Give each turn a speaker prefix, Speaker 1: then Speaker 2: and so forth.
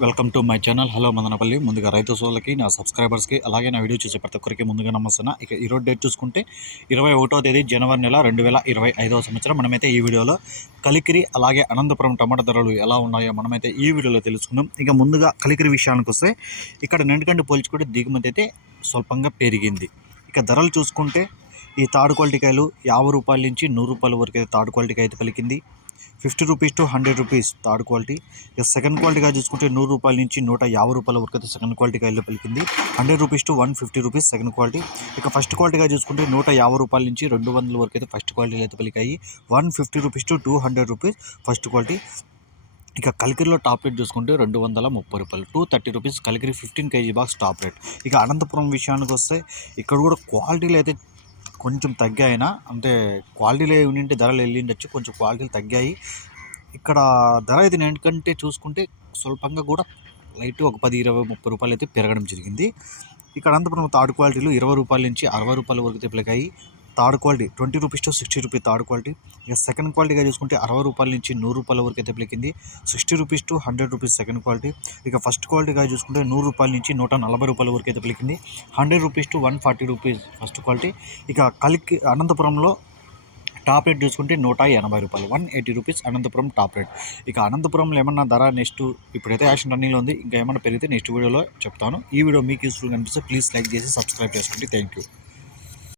Speaker 1: Welcome to my channel. Hello Madanapalle. ముందుగా రైతు సోదరులకి నా సబ్స్క్రైబర్స్కి అలాగే నా వీడియో చూసే ప్రతి ఒక్కరికి ముందుగా నమస్తున్నా ఇక ఈరోజు డేట్ చూసుకుంటే ఇరవై ఒకటో తేదీ జనవరి నెల రెండు వేల ఇరవై ఐదవ సంవత్సరం. మనమైతే ఈ వీడియోలో కలికిరి అలాగే అనంతపురం టమాటా ధరలు ఎలా ఉన్నాయో మనమైతే ఈ వీడియోలో తెలుసుకుందాం. ఇక ముందుగా కలికిరి విషయానికి వస్తే ఇక్కడ నిండుకండి పోల్చుకుంటే దిగుమతి అయితే స్వల్పంగా పెరిగింది. ఇక ధరలు చూసుకుంటే ఈ తాడు క్వాలిటీ కాయలు యాభై రూపాయల నుంచి నూరు రూపాయల వరకు అయితే తాడు క్వాలిటీ అయితే పలికింది. Fifty rupees to hundred rupees third quality. ఇక సెకండ్ క్వాలిటీగా చూసుకుంటే నూరు రూపాయల నుంచి నూట యాభై రూపాయల వరకు అయితే సెకండ్ క్వాలిటీగా కాయలు పలికింది. Hundred rupees to one fifty rupees second quality. ఇక ఫస్ట్ క్వాలిటీగా చూసుకుంటే నూట యాభై రూపాయల నుంచి రెండు వందల వరకు అయితే ఫస్ట్ క్వాలిటీలు అయితే పలికాయి. One fifty rupees to two hundred rupees first quality. ఇక కలికిరిలో టాప్ రేట్ చూసుకుంటే రెండు వందల ముప్పై రూపాయలు. Two thirty rupees Kalikiri fifteen KG box top rate. ఇక అనంతపురం విషయానికి వస్తే ఇక్కడ కూడా క్వాలిటీలు అయితే కొంచెం తగ్గాయినా అంటే క్వాలిటీలో ఉండింటే ధరలు వెళ్ళిండొచ్చు కొంచెం క్వాలిటీలు తగ్గాయి. ఇక్కడ ధర అయితే ఎందుకంటే చూసుకుంటే స్వల్పంగా కూడా లైట్ ఒక పది ఇరవై ముప్పై రూపాయలు అయితే పెరగడం జరిగింది. ఇక్కడ అనంతపురం థర్డ్ క్వాలిటీలు ఇరవై రూపాయల నుంచి అరవై రూపాయల వరకు తెప్పలకాయి పెరిగాయి. Third quality twenty rupees to sixty rupee third quality. ఇక సెకండ్ క్వాలిటీగా చూసుకుంటే అరవై రూపాయల నుంచి నూరు రూపాయల వరకు అయితే పలికింది. Sixty rupees to hundred rupees second quality. ఇక ఫస్ట్ క్వాలిటీగా చూసుకుంటే నూరు రూపాయల నుంచి నూట నలభై రూపాయల వరకు అయితే పలికింది. Hundred rupees to one forty rupees first quality. ఇక కలికి అనంతపురంలో టాప్ రేట్ చూసుకుంటే నూట ఎనభై రూపాయలు one eighty rupees Anantapuram top rate. ఇక అనంతపురంలో ఏమన్నా ధర నెక్స్ట్ ఇప్పుడైతే యాక్షన్ రన్నింగ్లో ఉంది. ఇంకా ఏమన్నా పెరిగితే నెక్స్ట్ వీడియోలో చెప్తాను. ఈ వీడియో మీకు యూస్ఫుల్ కనిపిస్తే ప్లీజ్ లైక్ చేసి సబ్స్క్రైబ్ చేసుకోండి. Thank you